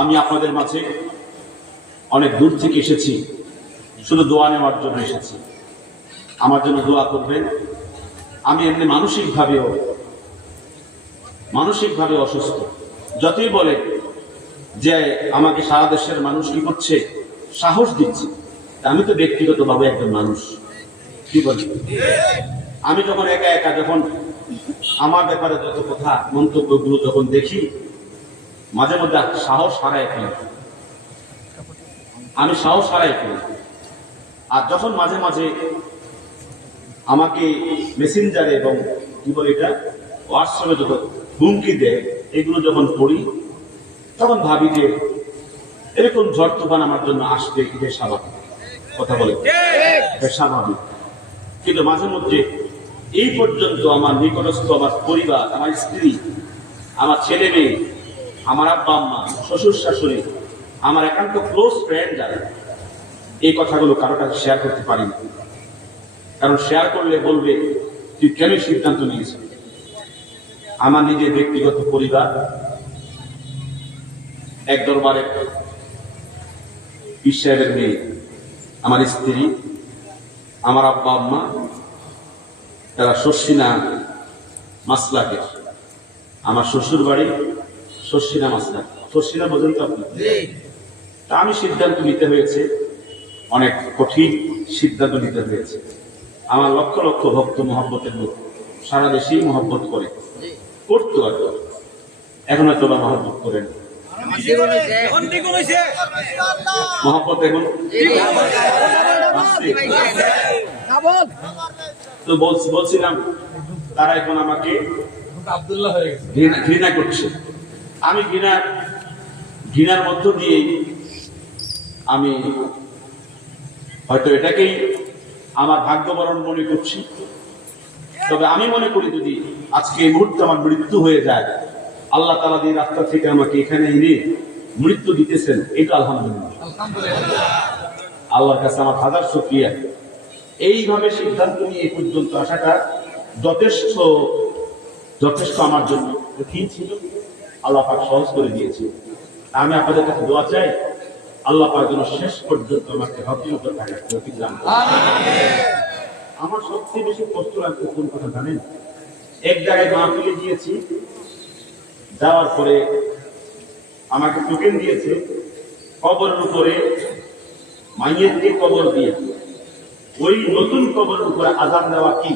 আমি আপনাদের মাঝে অনেক দূর থেকে এসেছি। শুধু দোয়া নেওয়ার জন্য এসেছি। আমার জন্য দোয়া করবেন। আমি এমনি মানসিকভাবেও, মানসিকভাবে অসুস্থ। যতই বলে যে আমাকে সারা দেশের মানুষ কি করছে, সাহস দিচ্ছে। আমি তো ব্যক্তিগতভাবে একজন মানুষ। কি বলি আমি যখন একা একা যখন আমার ব্যাপারে যত কথা, মন্তব্যগুলো যখন দেখি মাঝে মধ্যে সাহস হারায় ফেলি আমি সাহস হারাই ফেলি আর যখন মাঝে মাঝে আমাকে মেসেঞ্জারে এবং কি বলে এটা হোয়াটসঅ্যাপে যখন হুমকি দেয়, এগুলো যখন পড়ি, তখন ভাবি যে এরকম ঝড় তুফান আমার জন্য আসবে, এটা স্বাভাবিক। কথা বলে। স্বাভাবিক। কিন্তু মাঝে মধ্যে এই পর্যন্ত আমার নিকটস্থ আমার পরিবার, আমার স্ত্রী, আমার ছেলে মেয়ে আমার আব্বা, আম্মা, শ্বশুর, শাশুড়ি, আমার একান্ত ক্লোজ ফ্রেন্ড যারা, এই কথাগুলো কারও কাছে শেয়ার করতে পারি না। কারণ শেয়ার করলে বলবে, তুই কেন সিদ্ধান্ত নিয়েছিস? আমার নিজের ব্যক্তিগত পরিবার, এক দরবারে পীর সাহেবের মেয়ে, আমার স্ত্রী, আমার আব্বা, আম্মা, তারা শস্যিনা মাসলাকের, আমার শ্বশুর বাড়ি শস্যিনা মাসলাক শস্যিনা বোঝেন তো আপনি তা আমি সিদ্ধান্ত নিতে হয়েছে অনেক কঠিন সিদ্ধান্ত নিতে হয়েছে। আমার লক্ষ লক্ষ ভক্ত মহব্বতের লোক সারা দেশেই মহব্বত করে। করতো আর কি। এখন হয়তো বা মহব্বত করেন। মহব্বত এখন তো বলছিলাম তারা এখন আমাকে ঘৃণা করছে। আমি ঘৃণা ঘৃণার মধ্য দিয়েই আমি হয়তো এটাকেই আমার ভাগ্য বরণ মনে করছি। তবে আমি মনে করি যদি আজকে এই মুহূর্তে আমার মৃত্যু হয়ে যায় আল্লাহ তালা দিয়ে রাস্তা থেকে আমাকে এখানে এনে মৃত্যু দিতেছেন এটা আলহামদুলিল্লাহ। আল্লাহর কাছে আমার হাজার শুক্রিয়া। এইভাবে সিদ্ধান্ত নিয়ে পর্যন্ত আসাটা যথেষ্ট যথেষ্ট আমার জন্য কঠিন ছিল। আল্লাহ পাক সহজ করে দিয়েছে। আমি আপনাদের কাছে দোয়া চাই আল্লাহ পাক যেন শেষ পর্যন্ত আমাকে হকির উপর থাকার তৌফিক দান। আমার সবচেয়ে বেশি কষ্ট লাগছে কোন কথা জানেন? এক জায়গায় মাহফিলে গিয়েছি যাওয়ার পরে আমাকে টোকেন দিয়েছে কবরের উপরে মাইয়ের দিয়ে কবর দিয়ে? ওই নতুন কবরের উপরে আজান দেওয়া কি?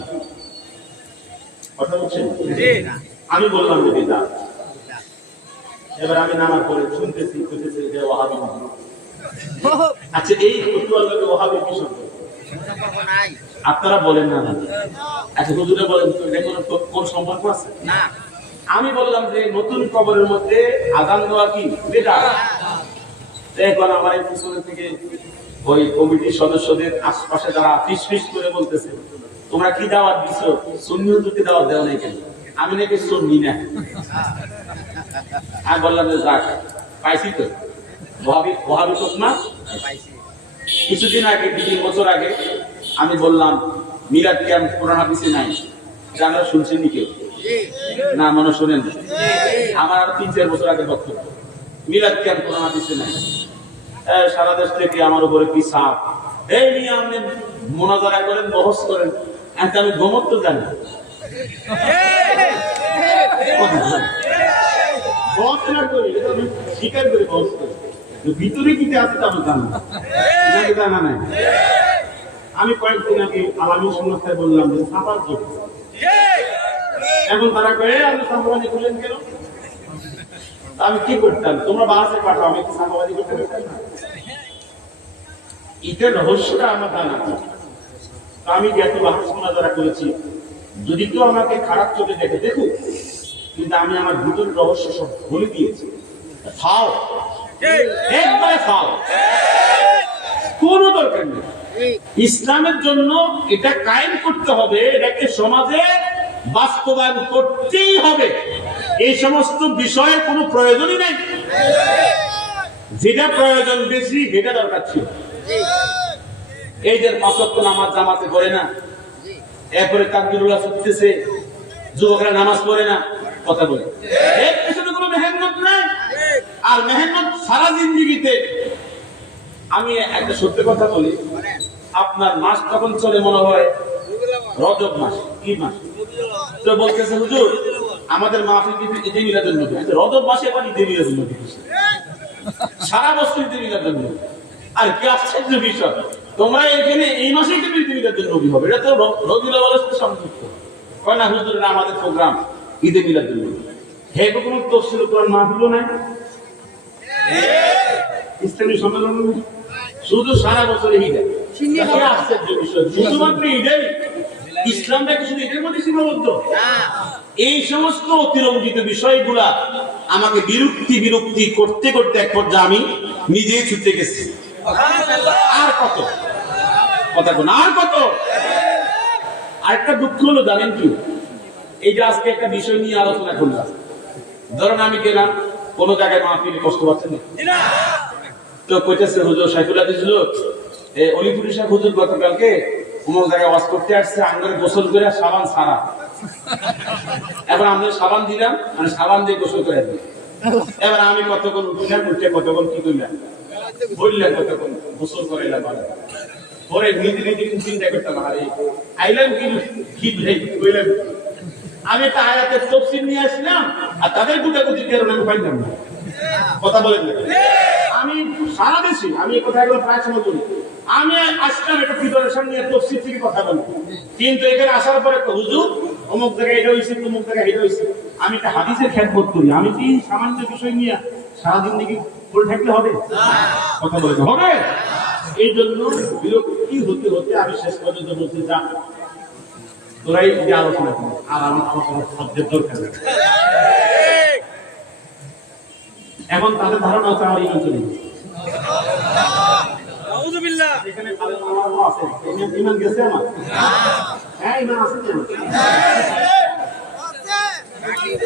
কথা বলছেন? আমি বললাম যে বিদা এবার আমি নামার পরে শুনতেছি শুনতেছি যে ওহাবি আচ্ছা এই ফতুয়ার লোকে ওহাবি কি সম্পর্ক আপনারা বলেন না আচ্ছা হুজুরে বলেন কোনো সম্পর্ক আছে? আমি বললাম যে নতুন কবরের মধ্যে আজান দেওয়া কি? বেটা এখন আমার এই পিছনে থেকে ওই কমিটির সদস্যদের আশপাশে যারা ফিস ফিস করে বলতেছে তোমরা কি দাওয়াত দিছো? সুন্নি হুজুরকে দাওয়াত দেওয়া নাই কেন? আমি নাকি শুননি না। আমি বললাম যে যাক পাইছি তো। তো না? কিছুদিন আগে দু তিন বছর আগে আমি বললাম মিরাজ ক্যাম্প কোরআন হাদিসে নাই। জানা শুনছেন নি কেউ? না মনে শোনেন আমার আর তিন চার বছর আগে বক্তব্য। মিলাদ ক্যাম্প কোরআন হাদিসে নাই। সারা দেশ থেকে আমার উপরে কি সাপ এই নিয়ে আপনি মোনাজারা করেন বহস করেন। আমি গমত তো জানি না করি এটা আমি স্বীকার করি বহস করি কিন্তু ভিতরে কি আছে তা আমি জানি জানা নাই। আমি কয়েকদিন আগে আলামী সংস্থায় বললাম যে সাপার জন্য এখন তারা কয়ে আপনি সাম্প্রদায়িক করলেন কেন? আমি কি করতাম? তোমরা বাসে পাঠাও আমি কি করতে পারতাম না? এটার রহস্যটা আমার জানা। আমি যে এত বাহাস যারা করেছি যদি কেউ আমাকে খারাপ চোখে দেখে দেখুক কিন্তু আমি আমার ভিতরের রহস্য সব বলে দিয়েছি। খাও একবারে খাও কোনো দরকার নেই। ইসলামের জন্য এটা কায়েম করতে হবে এটাকে সমাজে বাস্তবায়ন করতেই হবে। এই সমস্ত বিষয়ের কোনো প্রয়োজনই নেই। যেটা প্রয়োজন বেশি সেটা দরকার ছিল। এই যে পাঁচক্য নামাজ জামাতে করে না। এরপরে তাকবিরুল্লাহ করতেছে যুবকরা নামাজ পড়ে না। কথা বলে। এর পেছনে কোনো মেহনত নাই? আর মেহনত সারা জিন্দিগিতে। আমি একটা সত্যি কথা বলি। আপনার মাস তখন চলে মনে হয় রজব মাস, কি মাস? তো বলতেছে, হুজুর, আমাদের মাহফিল কিন্তু ঈদে রজব মাসে এবার ঈদে সারা বছর ঈদে মিলাদের নবী আর কি আশ্চর্য বিষয়, তোমরা এখানে এই মাসে কেন ঈদে হবে এটা তো রবিউল সাথে সংযুক্ত কয় না, হুজুর আমাদের প্রোগ্রাম। ঈদে মিলাদের নবী। হে কোনো তফসিল কোরআন মাহফিলও নাই। ইসলামী সম্মেলন শুধু সারা বছর ঈদে আশ্চর্য বিষয়। শুধুমাত্র ঈদে ইসলামটা কি শুধু ঈদের মধ্যে সীমাবদ্ধ? এই সমস্ত অতিরঞ্জিত বিষয়গুলা আমাকে বিরক্তি বিরক্তি করতে করতে এক পর্যায়ে আমি নিজেই ছুটে গেছি। আর কত? কথা আর কত? আরেকটা দুঃখ হলো জানেন কি? এই যে আজকে একটা বিষয় নিয়ে আলোচনা করলাম। ধরেন আমি গেলাম কোন জায়গায় মাহফিলে কষ্ট পাচ্ছেন না। তো কইতেছে হুজুর সাইফুল হাদিস লোক এ অলিপুরি সাহেব হুজুর গতকালকে অমুক জায়গায় ওয়াজ করতে আসছে আঙ্গারে গোসল করে সাবান সারা এবার আমরা সাবান দিলাম মানে সাবান দিয়ে গোসল করে দিই এবার আমি কতক্ষণ উঠলাম উঠে কতক্ষণ কি করলাম? বললাম কতক্ষণ? গোসল করাইলাম মানে পরে নিজে নিজে চিন্তা করতাম আরে আইলাম কি কি ভাই বললাম আমি একটা আয়াতের তফসিল নিয়ে আসলাম, আর তাদের গুটাগুটির কারণে আমি পাইলাম না? কথা বলেন আমি সারা দেশে, আমি এই কথাগুলো প্রায় সময় বলি, আমি আসলাম একটা প্রিপারেশন নিয়ে তফসিল থেকে কথা বলব কিন্তু এখানে আসার পরে তো হুজুর, অমুক জায়গায় এটা হয়েছে তমুক জায়গায় এটা হয়েছে আমি একটা হাদিসের খ্যাতবোধ করি, আমি কি সামান্য বিষয় নিয়ে সারাদিন দিকে পড়ে থাকলে হবে? কথা বলেন। হবে? এই জন্য বিরক্তি হতে হতে আমি শেষ পর্যন্ত বলছি যা তোরাই যে আলোচনা কর। আর আমার আমার কোনো দরকার নেই। এখন তাদের ধারণা হচ্ছে আমার ইমান চলে গেছে। এখানে কালের আমারও আছে। ইমান- ইমান গেছে আমার? হ্যাঁ, ইমান আছে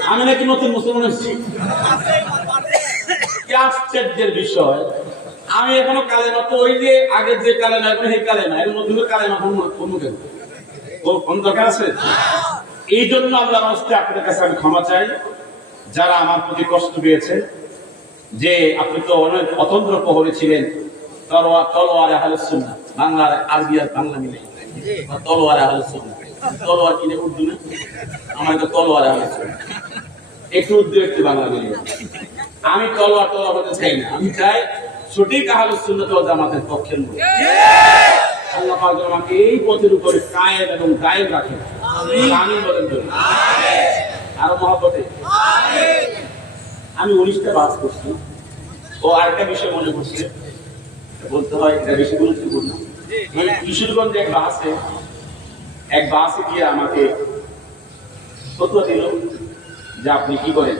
আমি নাকি নতুন মুসলমান এসেছি আশ্চর্যের বিষয়। আমি এখনও কালে তো ওই যে আগের যে কালে না এখন সেই কালে না এর নতুন কালে না অন্য কেন? এই জন্য কাছে আমি ক্ষমা চাই। যারা আমার প্রতি কষ্ট পেয়েছে, যে আপনি তো অনেক অতন্ত্র ছিলেন, তলোয়ার বাংলার আরবি আর বাংলা মিলে। তলোয়ারে কিনে উর্দু না? আমার তো একটু উর্দু, একটু বাংলা মিলে আমি তলোয়ার তলোয়ার হতে চাই না। আমি চাই সঠিক আহলে সুন্নাত ওয়াল জামাতের পক্ষের লোক আল্লাহ পাক যেন আমাকে এই পথের উপরে কায়েম এবং দায়েম বলেন তো। আরও মহব্বতে আমি উনিশটা বাস করছি। ও আরেকটা বিষয় মনে করছে বলতে হয় এটা বেশি গুরুত্বপূর্ণ। এই কিশোরগঞ্জে এক বাসে এক বাসে গিয়ে আমাকে ফতুয়া দিল যে আপনি কি করেন?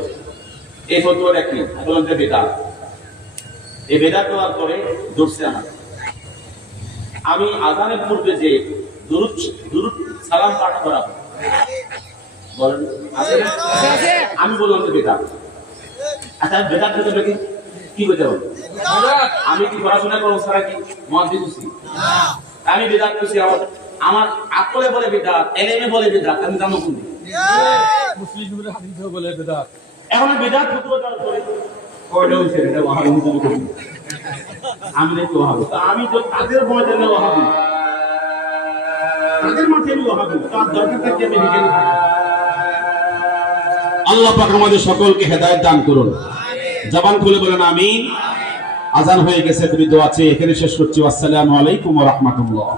এই ফতুয়াটা কি? বললাম যে বেদাত। এই বেদাত দেওয়ার পরে ধরছে আমাকে। আমি আজানের পূর্বে যে দুরুদ দুরুদ সালাম পাঠ করা বলেন আমি বললাম যে আচ্ছা কি হবে আমি কি পড়াশোনা করব সারা কি? দিচ্ছি আমি বেদাত করছি আমার আমার আকলে বলে বেদাত এলএমএ বলে বেদাত আমি জানো কোন এখন বেদাত ফতুয়া দেওয়ার কয়টা হয়েছে? এটা করি আমি ওহাবি? আমি তো তাদের ময়দানে ওহাবি তাদের মাঠে আমি ওহাবি তার আমি আল্লাহ পাক আমাদের সকলকে হেদায়েত দান করুন। জবান খুলে বলেন, আমিন। আজান হয়ে গেছে, তুমি দোয়া চেয়ে এখানে শেষ করছি। আসসালামু আলাইকুম ওয়া রাহমাতুল্লাহ।